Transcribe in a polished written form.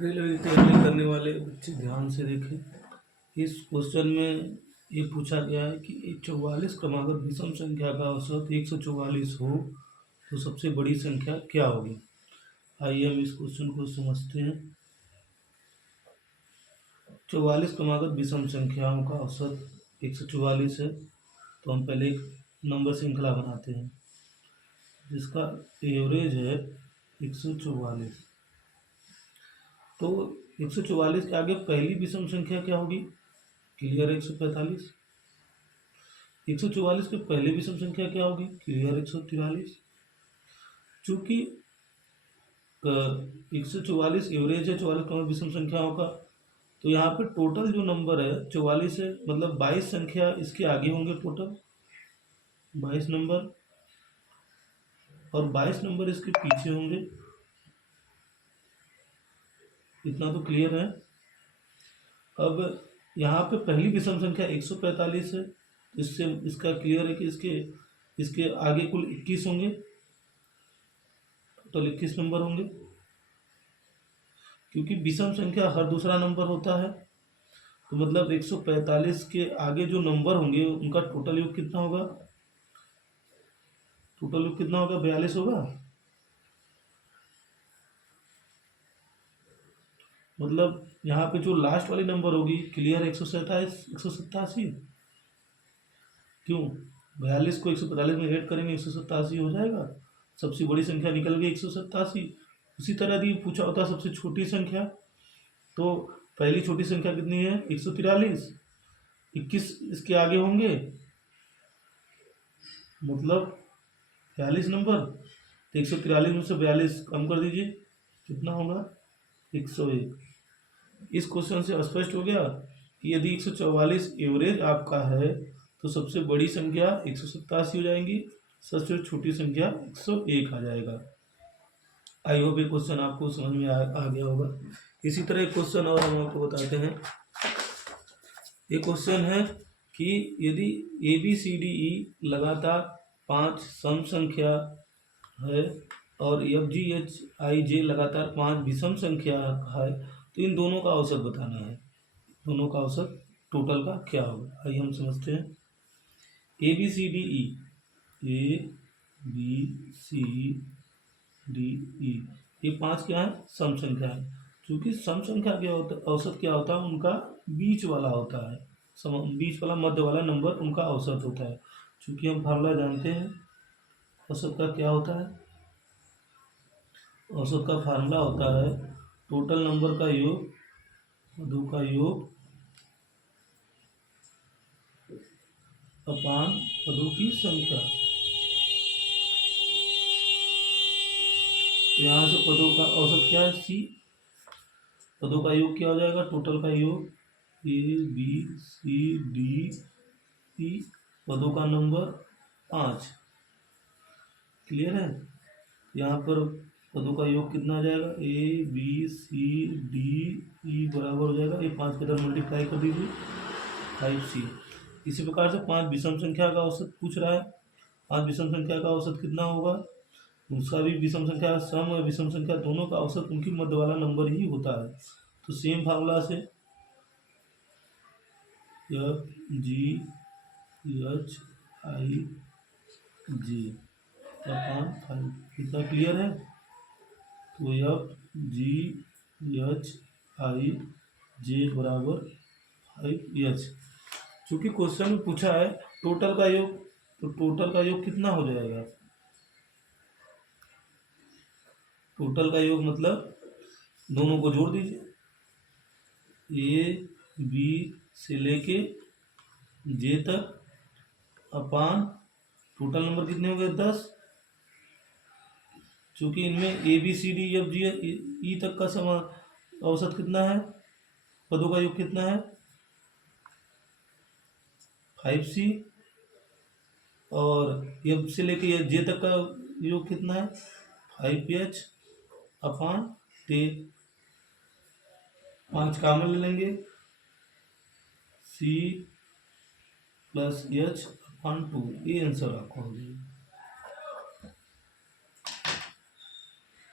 Railway की तैयारी करने वाले बच्चे ध्यान से देखें। इस क्वेश्चन में ये पूछा गया है कि एक 44 क्रमागत विषम संख्या का औसत 144 हो तो सबसे बड़ी संख्या क्या होगी। आइए हम इस क्वेश्चन को समझते हैं। 44 क्रमागत विषम संख्याओं का औसत 144 है, तो हम पहले एक नंबर श्रृंखला बनाते हैं जिसका एवरेज है 144। तो 144 के आगे पहली विषम संख्या क्या होगी? क्लियर 145। 144 के पहले विषम संख्या क्या होगी? क्लियर 143। चूंकि 144 एवरेज है 44 क्रमागत विषम संख्याओं का, तो यहाँ पे टोटल जो नंबर है 44 है, मतलब 22 संख्या इसके आगे होंगे। टोटल 22 नंबर और 22 नंबर इसके पीछे होंगे। इतना तो क्लियर है। अब यहाँ पे पहली विषम संख्या 145 है, इससे इसका क्लियर है कि इसके आगे कुल 21 होंगे, टोटल 21 नंबर होंगे। क्योंकि विषम संख्या हर दूसरा नंबर होता है, तो मतलब 145 के आगे जो नंबर होंगे उनका टोटल योग कितना होगा? टोटल योग कितना होगा? 42 होगा। मतलब यहाँ पे जो लास्ट वाली नंबर होगी क्लियर 127 187। क्यों? 42 को 145 में ऐड करेंगे 187 हो जाएगा, सबसे बड़ी संख्या निकल गई 187। उसी तरह यदि पूछा होता सबसे छोटी संख्या, तो पहली छोटी संख्या कितनी है? 143। 21 इसके आगे होंगे, मतलब 42 नंबर। तो 143 में से 42 कम कर दीजिए, कितना होगा? 101। इस क्वेश्चन से स्पष्ट हो गया कि यदि 144 एवरेज आपका है तो सबसे बड़ी संख्या 187 हो जाएंगी, सबसे छोटी संख्या 101 आ जाएगा। आई होप ये क्वेश्चन आपको समझ में आ गया होगा। इसी तरह एक क्वेश्चन और हम आपको बताते हैं। ये क्वेश्चन है कि यदि ABCDE लगातार 5 सम संख्या है और FGHIJ लगातार 5 विषम संख्या है, तो इन दोनों का औसत बताना है। दोनों का औसत टोटल का क्या होगा? आइए हम समझते हैं। ABCDE ये 5 क्या है? सम संख्या है। क्योंकि सम संख्या क्या होता है, औसत क्या होता है? उनका बीच वाला होता है, बीच वाला मध्य वाला नंबर उनका औसत होता है। चूंकि हम फार्मूला जानते हैं औसत का क्या होता है। औसत का फार्मूला होता है टोटल नंबर का योग, दो का योग अपान पदों की संख्या। तो यहाँ से पदों का औसत क्या है? C। पदों का योग क्या हो जाएगा? टोटल का योग ABCDE, पदों का नंबर 5। क्लियर है? यहाँ पर पदों का योग कितना आ जाएगा? ABCDE बराबर हो जाएगा, ये 5 के तरफ मल्टीप्लाई कर दीजिए 5C। इसी प्रकार से 5 विषम संख्या का औसत पूछ रहा है। 5 विषम संख्या का औसत कितना होगा? उसका भी विषम संख्या सम और विषम संख्या दोनों का औसत उनकी मध्य वाला नंबर ही होता है। तो सेम फार्मूला से FGHIJ अपान 5, कितना क्लियर है? तो FGHIJ बराबर 5H। चूंकि क्वेश्चन में पूछा है टोटल का योग, तो टोटल का योग कितना हो जाएगा? टोटल का योग मतलब दोनों को जोड़ दीजिए, A B से लेके J तक अपान टोटल नंबर कितने हो गए? 10। चूंकि इनमें ABCDEFGE तक का औसत कितना है? पदों का योग कितना है? 5C। और F से लेके J तक का योग कितना है? 5H अपान 10। 5 कॉमन ले लेंगे, C + H अपान 2, ये आंसर आपका हो जाएगा।